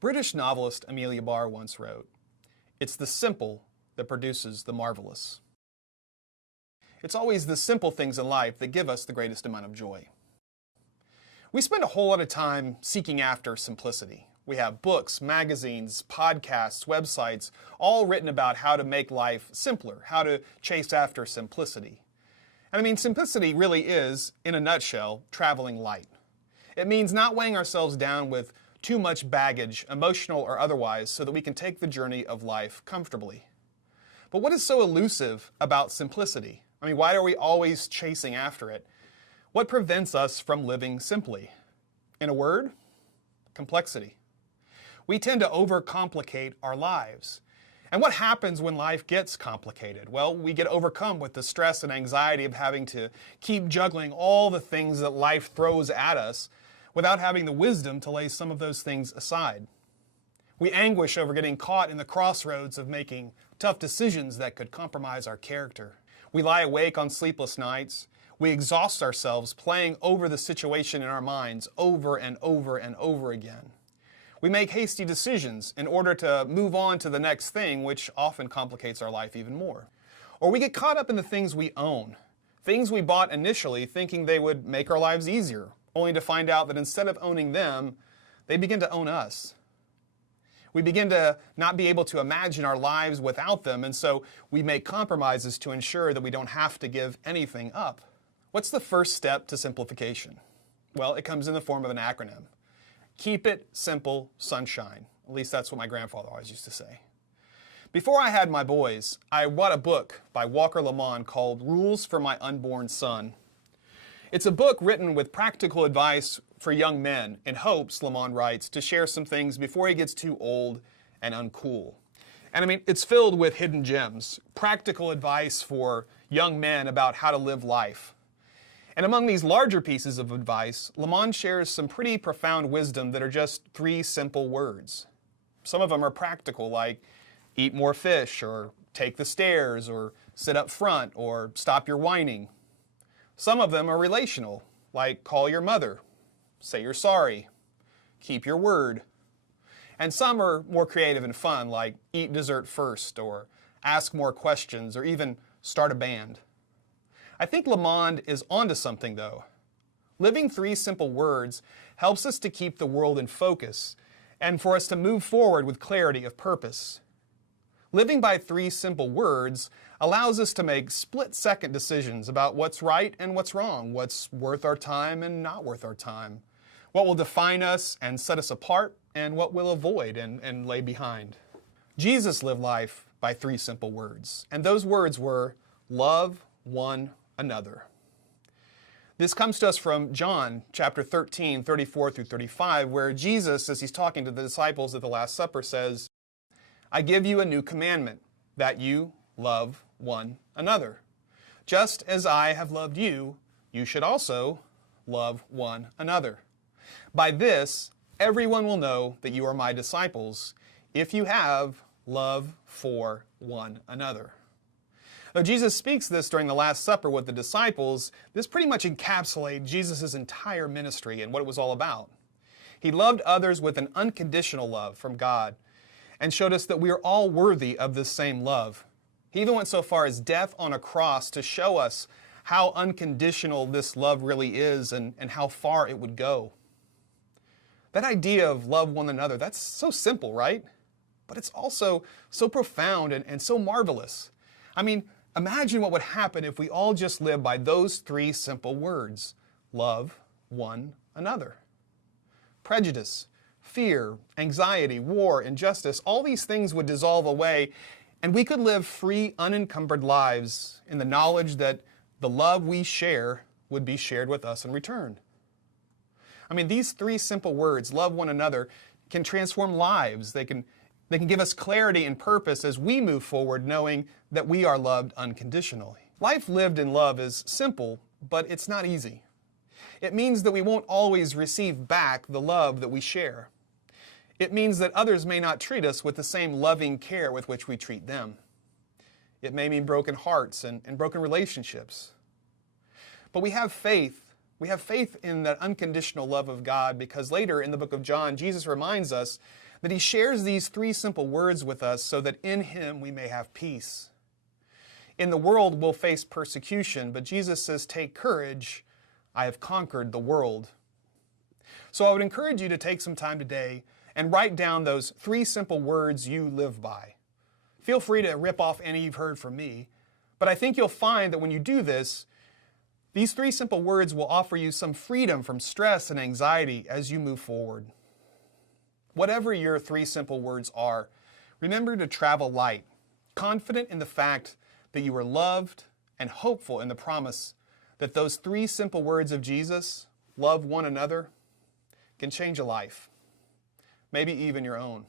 British novelist Amelia Barr once wrote, "It's the simple that produces the marvelous." It's always the simple things in life that give us the greatest amount of joy. We spend a whole lot of time seeking after simplicity. We have books, magazines, podcasts, websites, all written about how to make life simpler, how to chase after simplicity. And I mean, simplicity really is, in a nutshell, traveling light. It means not weighing ourselves down with too much baggage, emotional or otherwise, so that we can take the journey of life comfortably. But what is so elusive about simplicity? I mean, why are we always chasing after it? What prevents us from living simply? In a word, complexity. We tend to overcomplicate our lives. And what happens when life gets complicated? Well, we get overcome with the stress and anxiety of having to keep juggling all the things that life throws at us without having the wisdom to lay some of those things aside. We anguish over getting caught in the crossroads of making tough decisions that could compromise our character. We lie awake on sleepless nights. We exhaust ourselves playing over the situation in our minds over and over and over again. We make hasty decisions in order to move on to the next thing, which often complicates our life even more. Or we get caught up in the things we own, things we bought initially thinking they would make our lives easier, only to find out that instead of owning them, they begin to own us. We begin to not be able to imagine our lives without them, and so we make compromises to ensure that we don't have to give anything up. What's the first step to simplification? Well, it comes in the form of an acronym. Keep it simple, sunshine. At least that's what my grandfather always used to say. Before I had my boys, I bought a book by Walker Lamond called Rules for My Unborn Son. It's a book written with practical advice for young men in hopes, Lamond writes, to share some things before he gets too old and uncool. And I mean, it's filled with hidden gems, practical advice for young men about how to live life. And among these larger pieces of advice, Lamond shares some pretty profound wisdom that are just 3 simple words. Some of them are practical, like eat more fish, or take the stairs, or sit up front, or stop your whining. Some of them are relational, like call your mother, say you're sorry, keep your word. And some are more creative and fun, like eat dessert first, or ask more questions, or even start a band. I think Lamond is onto something, though. Living 3 simple words helps us to keep the world in focus and for us to move forward with clarity of purpose. Living by 3 simple words allows us to make split-second decisions about what's right and what's wrong, what's worth our time and not worth our time, what will define us and set us apart, and what we'll avoid and lay behind. Jesus lived life by 3 simple words, and those words were love one another. This comes to us from John chapter 13, 34 through 35, where Jesus, as he's talking to the disciples at the Last Supper, says, "I give you a new commandment, that you love one another. Just as I have loved you, you should also love one another. By this, everyone will know that you are my disciples, if you have love for one another." Though Jesus speaks this during the Last Supper with the disciples, this pretty much encapsulates Jesus' entire ministry and what it was all about. He loved others with an unconditional love from God and showed us that we are all worthy of this same love. He even went so far as death on a cross to show us how unconditional this love really is and how far it would go. That idea of love one another, that's so simple, right? But it's also so profound and so marvelous. I mean, imagine what would happen if we all just lived by those 3 simple words. Love one another. Prejudice, fear, anxiety, war, injustice, all these things would dissolve away, and we could live free, unencumbered lives in the knowledge that the love we share would be shared with us in return. I mean, these 3 simple words, love one another, can transform lives. They can give us clarity and purpose as we move forward knowing that we are loved unconditionally. Life lived in love is simple, but it's not easy. It means that we won't always receive back the love that we share. It means that others may not treat us with the same loving care with which we treat them. It may mean broken hearts and broken relationships. But we have faith We have faith in that unconditional love of God because later in the book of John, Jesus reminds us that he shares these 3 simple words with us so that in him we may have peace. In the world we'll face persecution, but Jesus says, take courage, I have conquered the world. So I would encourage you to take some time today and write down those 3 simple words you live by. Feel free to rip off any you've heard from me, but I think you'll find that when you do this, these 3 simple words will offer you some freedom from stress and anxiety as you move forward. Whatever your 3 simple words are, remember to travel light, confident in the fact that you are loved and hopeful in the promise that those 3 simple words of Jesus, love one another, can change a life, maybe even your own.